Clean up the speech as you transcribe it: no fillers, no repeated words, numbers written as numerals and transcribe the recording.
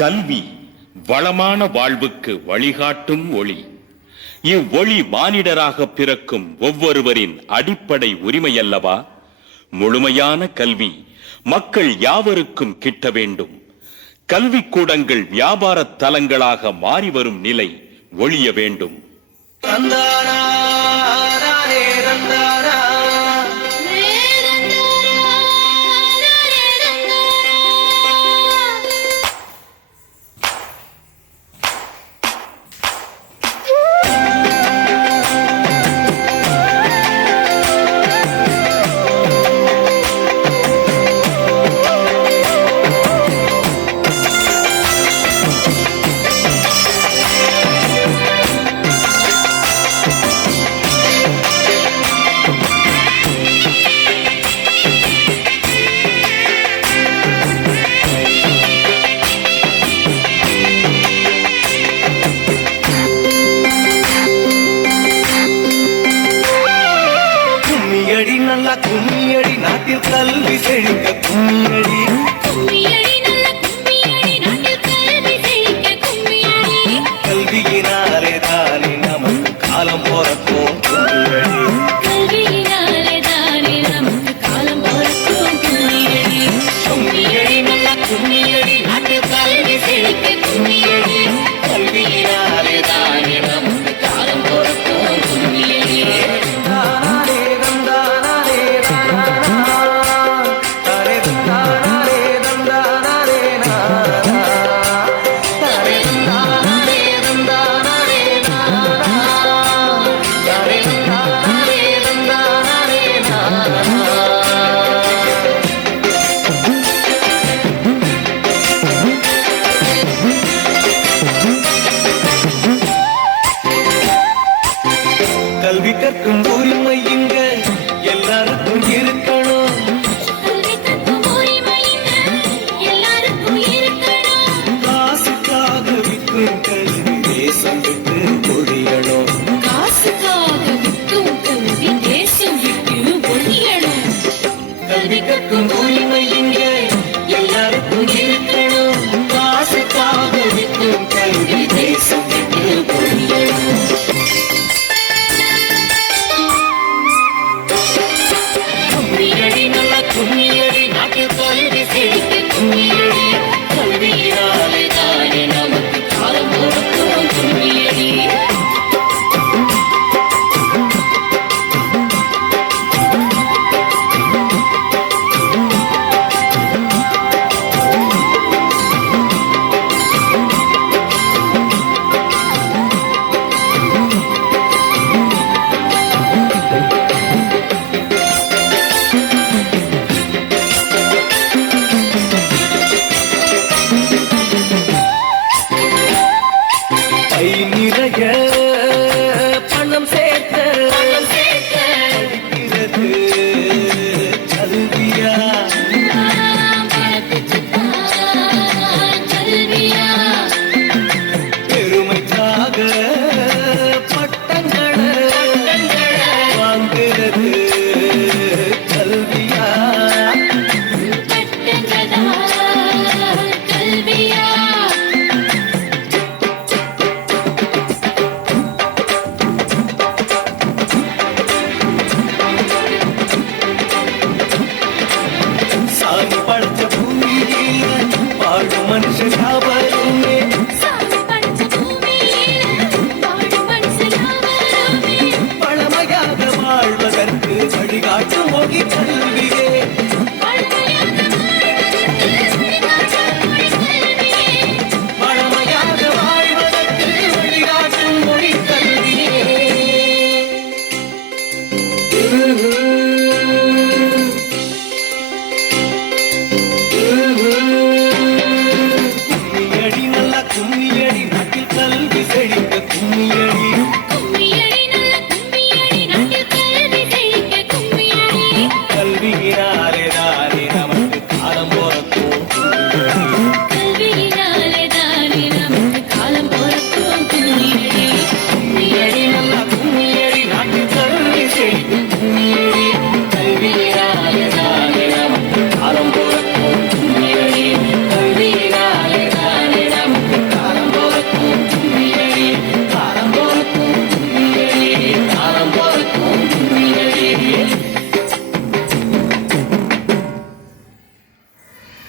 கல்வி வளமான வாழ்வுக்கு வழிகாட்டும் ஒளி. இவ்வொளி மானிடராக பிறக்கும் ஒவ்வொருவரின் அடிப்படை உரிமை அல்லவா? முழுமையான கல்வி மக்கள் யாவருக்கும் கிட்ட வேண்டும். கல்விக்கூடங்கள் வியாபார தலங்களாக மாறி வரும் நிலை ஒழிய வேண்டும். கும்மியடி நாட்டில் கல்வி செழிக்க கும்மியடி கல்வியினாலே தானே நமக்கு காலம் போறக்கும் கும்மியடி நல்ல கும்மியடி நாட்டில் கல்வி செழிக்க கும்மியடி கல்வியினாலே தானே நமக்கு காலம் போறக்கும் கும்மியடி கல்வி கற்கும் உரிமை இங்க எல்லாருக்கும் இருக்கணும். காசுக்காக விற்கும் கல்வி தேசம் விட்டு ஒழியணும். கல்வி கற்கும் உரிமை இங்க எல்லாருக்கும் இருக்கணும். காசுக்காக விற்கும் கல்வி தேசம் விட்டு ஒழியணும். கும்மியடி நாட்டில் கல்வி செழிக்க கும்மியடி கல்வியினாலே தானே நமக்கு காலம் போறக்கும் கும்மியடி நிறைய பணம் சேர்த்த கல்வியா பெருமைக்காக பட்டங்களை வாங்குறது கல்வியா படைச்ச பூமியில் வாழும் மனுஷன் யாவருமே பழமையாக வாழ்வதற்கு வழிகாட்டும் மொழி கல்வியே. பழமையாக வாழ்வதற்கு வழிகாட்டும் மொழி கல்வியே. கும்மியடி நல்ல கும்மியடி நாட்டில் கல்வி செழிக்க கும்மியடி